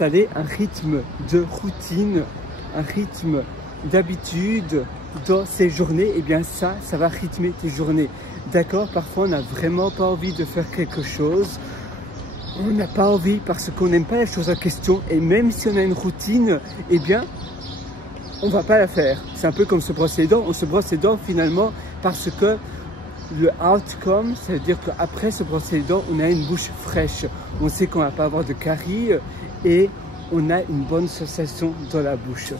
installer un rythme de routine, un rythme d'habitude dans ces journées, et bien ça va rythmer tes journées. D'accord, parfois on n'a vraiment pas envie de faire quelque chose, on n'a pas envie parce qu'on n'aime pas la chose en question, et même si on a une routine, eh bien on va pas la faire. C'est un peu comme se brosser les dents, on se brosse les dents finalement parce que le outcome, ça veut dire qu'après se brosser les dents, on a une bouche fraîche, on sait qu'on va pas avoir de caries et on a une bonne sensation dans la bouche.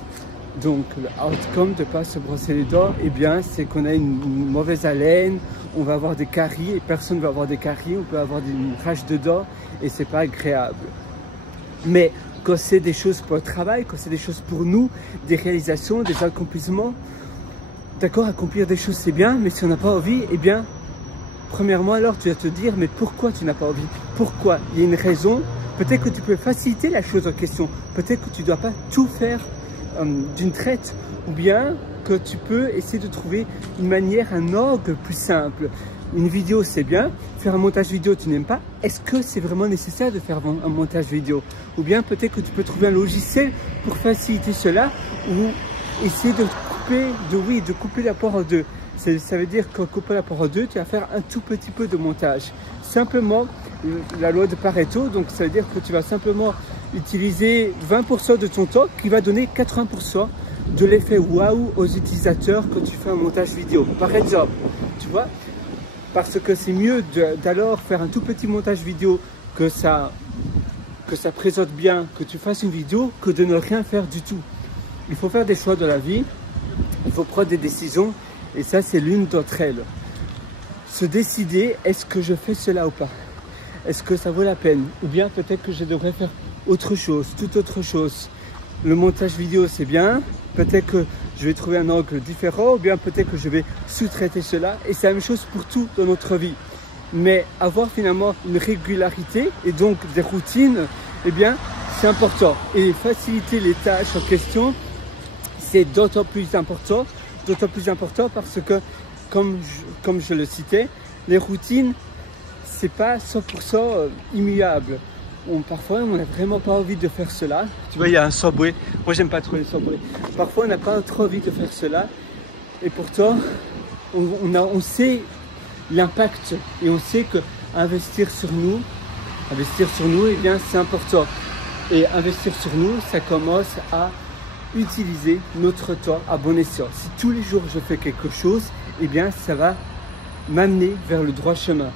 Donc le outcome de ne pas se brosser les dents, eh bien c'est qu'on a une mauvaise haleine, on va avoir des caries et personne ne va avoir des caries, on peut avoir une rage de dents et c'est pas agréable. Mais quand c'est des choses pour le travail, quand c'est des choses pour nous, des réalisations, des accomplissements, d'accord, accomplir des choses c'est bien, mais si on n'a pas envie, eh bien premièrement alors tu vas te dire mais pourquoi tu n'as pas envie? Pourquoi? Il y a une raison, peut-être que tu peux faciliter la chose en question, peut-être que tu ne dois pas tout faire d'une traite, ou bien que tu peux essayer de trouver une manière, un angle plus simple. Une vidéo c'est bien, faire un montage vidéo tu n'aimes pas, est-ce que c'est vraiment nécessaire de faire un montage vidéo? Ou bien peut-être que tu peux trouver un logiciel pour faciliter cela, ou essayer de couper la poire en deux. Ça veut dire qu'en coupant la poire en deux, tu vas faire un tout petit peu de montage. Simplement, la loi de Pareto, donc ça veut dire que tu vas simplement utiliser 20% de ton temps qui va donner 80% de l'effet waouh aux utilisateurs quand tu fais un montage vidéo. Par exemple, tu vois, parce que c'est mieux d'alors faire un tout petit montage vidéo que ça présente bien, que tu fasses une vidéo, que de ne rien faire du tout. Il faut faire des choix dans la vie, il faut prendre des décisions et ça c'est l'une d'entre elles. Se décider, est-ce que je fais cela ou pas? Est-ce que ça vaut la peine? Ou bien peut-être que je devrais faire autre chose, toute autre chose. Le montage vidéo c'est bien, peut-être que je vais trouver un angle différent, ou bien peut-être que je vais sous-traiter cela. Et c'est la même chose pour tout dans notre vie. Mais avoir finalement une régularité et donc des routines, eh bien c'est important. Et faciliter les tâches en question, c'est d'autant plus important parce que, comme je le citais, les routines, c'est pas 100% immuable. Parfois, on n'a vraiment pas envie de faire cela. Tu vois, il y a un Subway. Moi, j'aime pas trop les Subway. Parfois, on n'a pas trop envie de faire cela. Et pourtant, on sait l'impact et on sait que investir sur nous, eh bien, c'est important. Et investir sur nous, ça commence à utiliser notre temps à bon escient. Si tous les jours je fais quelque chose, eh bien ça va m'amener vers le droit chemin.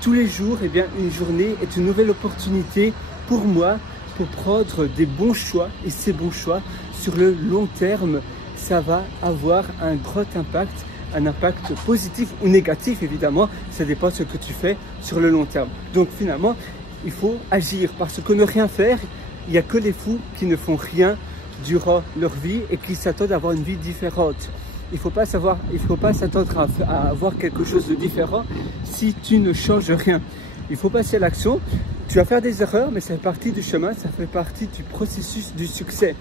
Tous les jours, eh bien une journée est une nouvelle opportunité pour moi pour prendre des bons choix, et ces bons choix sur le long terme, ça va avoir un grand impact, un impact positif ou négatif évidemment, ça dépend de ce que tu fais sur le long terme. Donc finalement, il faut agir parce que ne rien faire, il n'y a que les fous qui ne font rien durant leur vie et qui s'attendent à avoir une vie différente. Il ne faut pas s'attendre à avoir quelque chose de différent si tu ne changes rien. Il faut passer à l'action. Tu vas faire des erreurs, mais ça fait partie du chemin, ça fait partie du processus du succès.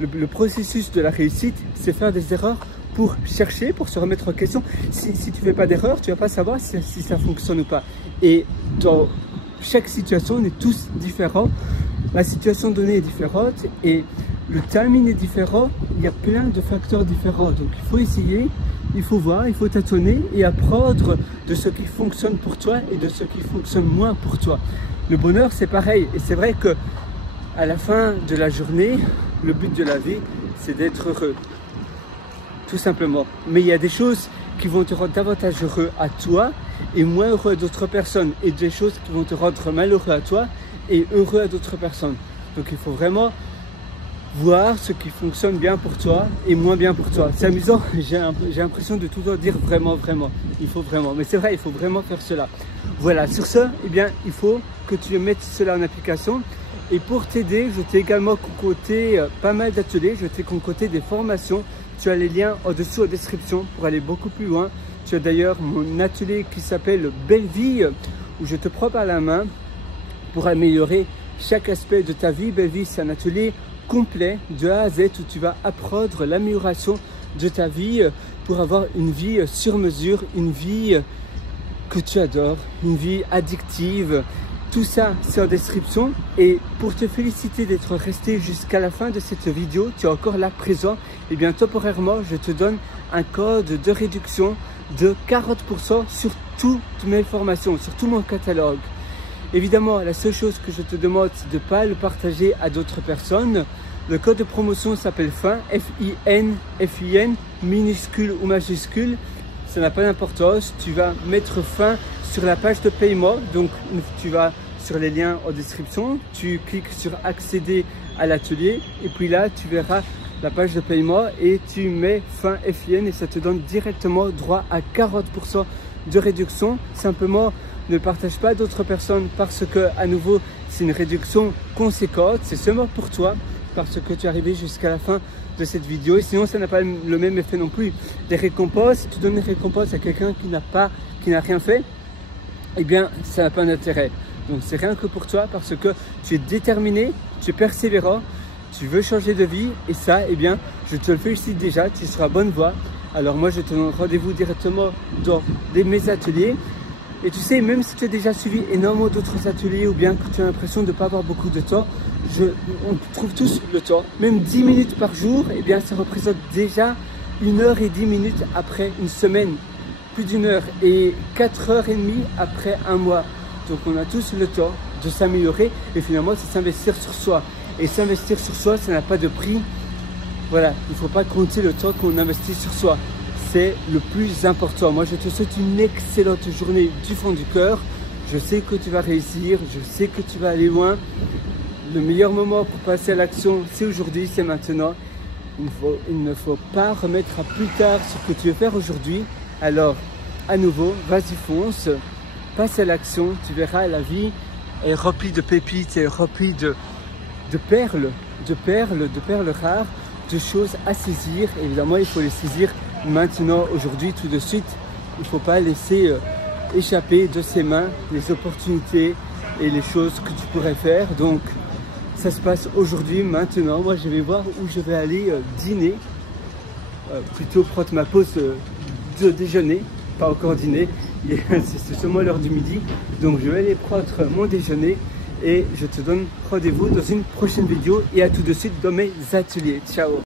Le processus de la réussite, c'est faire des erreurs pour chercher, pour se remettre en question. Si tu ne fais pas d'erreur, tu ne vas pas savoir si ça fonctionne ou pas. Et dans chaque situation, on est tous différents. La situation donnée est différente et le timing est différent, il y a plein de facteurs différents. Donc il faut essayer, il faut voir, il faut tâtonner et apprendre de ce qui fonctionne pour toi et de ce qui fonctionne moins pour toi. Le bonheur c'est pareil et c'est vrai que à la fin de la journée, le but de la vie c'est d'être heureux. Tout simplement. Mais il y a des choses qui vont te rendre davantage heureux à toi et moins heureux à d'autres personnes. Et des choses qui vont te rendre malheureux à toi et heureux à d'autres personnes. Donc il faut vraiment voir ce qui fonctionne bien pour toi et moins bien pour toi. C'est amusant, j'ai l'impression de tout le temps dire vraiment, il faut vraiment. Mais c'est vrai, il faut vraiment faire cela. Voilà, sur ce, eh bien, il faut que tu mettes cela en application. Et pour t'aider, je t'ai également concocté pas mal d'ateliers, je t'ai concocté des formations. Tu as les liens au-dessous en description pour aller beaucoup plus loin. Tu as d'ailleurs mon atelier qui s'appelle Belle Vie, où je te prends par la main pour améliorer chaque aspect de ta vie. Belle Vie, c'est un atelier complet de A à Z où tu vas apprendre l'amélioration de ta vie pour avoir une vie sur mesure, une vie que tu adores, une vie addictive Tout ça, c'est en description. Et pour te féliciter d'être resté jusqu'à la fin de cette vidéo, tu es encore là présent. Et bien, temporairement, je te donne un code de réduction de 40% sur toutes mes formations, sur tout mon catalogue. Évidemment, la seule chose que je te demande, c'est de ne pas le partager à d'autres personnes. Le code de promotion s'appelle FIN, F-I-N, minuscule ou majuscule. Ça n'a pas d'importance. Tu vas mettre fin sur la page de paiement. Donc, tu vas sur les liens en description. Tu cliques sur accéder à l'atelier. Et puis là, tu verras la page de paiement et tu mets fin FIN et ça te donne directement droit à 40% de réduction. Simplement, ne le partage pas à d'autres personnes parce que, à nouveau, c'est une réduction conséquente. C'est seulement pour toi parce que tu es arrivé jusqu'à la fin de cette vidéo. Et sinon, ça n'a pas le même effet non plus. Les récompenses, tu donnes une récompense à quelqu'un qui n'a rien fait, eh bien, ça n'a pas d'intérêt. Donc, c'est rien que pour toi parce que tu es déterminé, tu es persévérant, tu veux changer de vie et ça, eh bien, je te le félicite déjà, tu seras à bonne voie. Alors moi, je te donne rendez-vous directement dans mes ateliers. Et tu sais, même si tu as déjà suivi énormément d'autres ateliers ou bien que tu as l'impression de ne pas avoir beaucoup de temps, on trouve tous le temps. Même 10 minutes par jour, eh bien, ça représente déjà 1 heure et 10 minutes après une semaine. Plus d'1 heure et 4 heures et demie après un mois. Donc on a tous le temps de s'améliorer et finalement, c'est s'investir sur soi. Et s'investir sur soi, ça n'a pas de prix. Voilà, il ne faut pas compter le temps qu'on investit sur soi. C'est le plus important. Moi, je te souhaite une excellente journée du fond du cœur. Je sais que tu vas réussir, je sais que tu vas aller loin. Le meilleur moment pour passer à l'action, c'est aujourd'hui, c'est maintenant. Il ne faut pas remettre à plus tard ce que tu veux faire aujourd'hui. Alors, à nouveau, vas-y, fonce, passe à l'action. Tu verras, la vie est remplie de pépites, est remplie de perles rares, de choses à saisir. Évidemment, il faut les saisir maintenant, aujourd'hui, tout de suite. Il ne faut pas laisser échapper de ses mains les opportunités et les choses que tu pourrais faire. Donc, ça se passe aujourd'hui, maintenant. Moi, je vais voir où je vais aller dîner. Plutôt prendre ma pause de déjeuner, pas encore dîner. C'est seulement l'heure du midi. Donc, je vais aller prendre mon déjeuner. Et je te donne rendez-vous dans une prochaine vidéo et à tout de suite dans mes ateliers. Ciao!